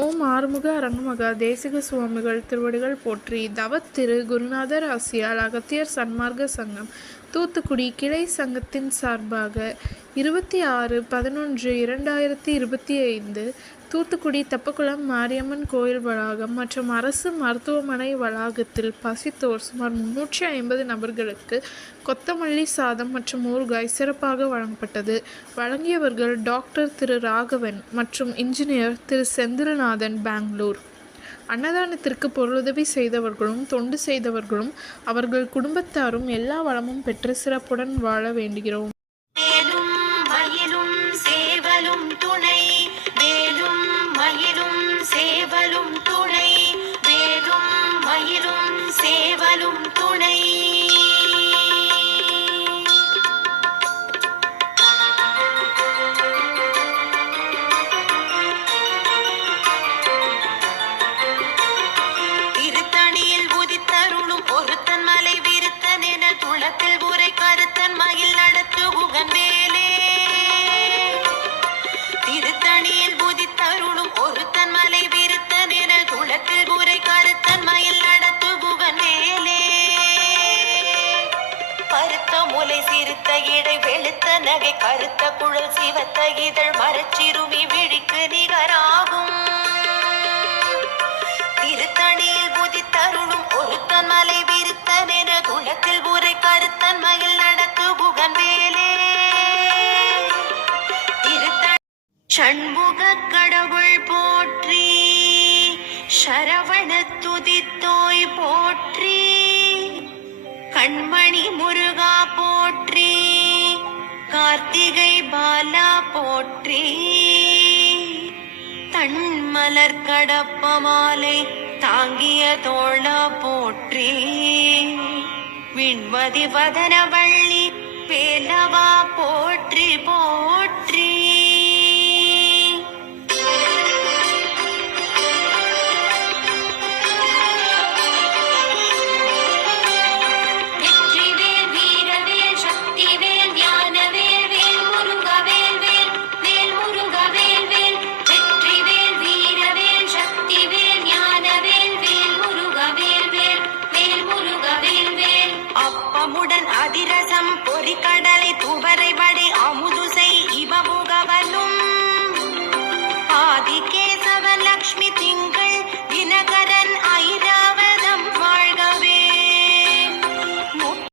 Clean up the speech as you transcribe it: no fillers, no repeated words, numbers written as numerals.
ஓம் ஆறுமுக அரங்கமகா தேசிக சுவாமிகள் திருவடிகள் போற்றி. தவத்திரு குருநாதர் ஆசியால் அகத்தியர் சன்மார்க்க சங்கம் தூத்துக்குடி கிளை சங்கத்தின் சார்பாக 26/11/2025 தூத்துக்குடி தெப்பக்குளம் மாரியம்மன் கோயில் வளாகம் மற்றும் அரசு மருத்துவமனை வளாகத்தில் பசித்தோர் சுமார் 350 நபர்களுக்கு கொத்தமல்லி சாதம் மற்றும் ஊறுகாய் சிறப்பாக வழங்கப்பட்டது. வழங்கியவர்கள் டாக்டர் திரு ராகவன் மற்றும் இன்ஜினியர் திரு செந்தில்நாதன், பெங்களூர். அன்னதானத்திற்கு பொருளுதவி செய்தவர்களும் தொண்டு செய்தவர்களும் அவர்கள் குடும்பத்தாரும் எல்லா வளமும் பெற்று சிறப்புடன் வாழ வேண்டுகிறோம். திருத்தணியில் புதித்தருளும் ஒருத்தன் மலை விருத்தன் என குளத்தில் புரை கருத்தன் மயில் நடத்து குகன் மேலே பருத்த முலை சிறுத்த இடை வெளுத்த நகை கருத்த குழல் சிவத்த இதழ் மரச்சிறுமி விழிக்கு நிகராகும். திருத்தணியில் புதித்தருளும் ஒருத்தன் மலை விருத்தன் என குளத்தில் புரை கருத்தன் மயில் நடத்து குகன் வேலே ஷண்முக கடவுள் போற்றி, சரவண துதித்தோய் போற்றி, கண்மணி முருகா போற்றி, கார்த்திகை பாலா போற்றி, தன்மலர் கடப்ப மாலை தாங்கிய தோளா போற்றி, விண்மதி வதனவள்ளி வேலவா போற்றி.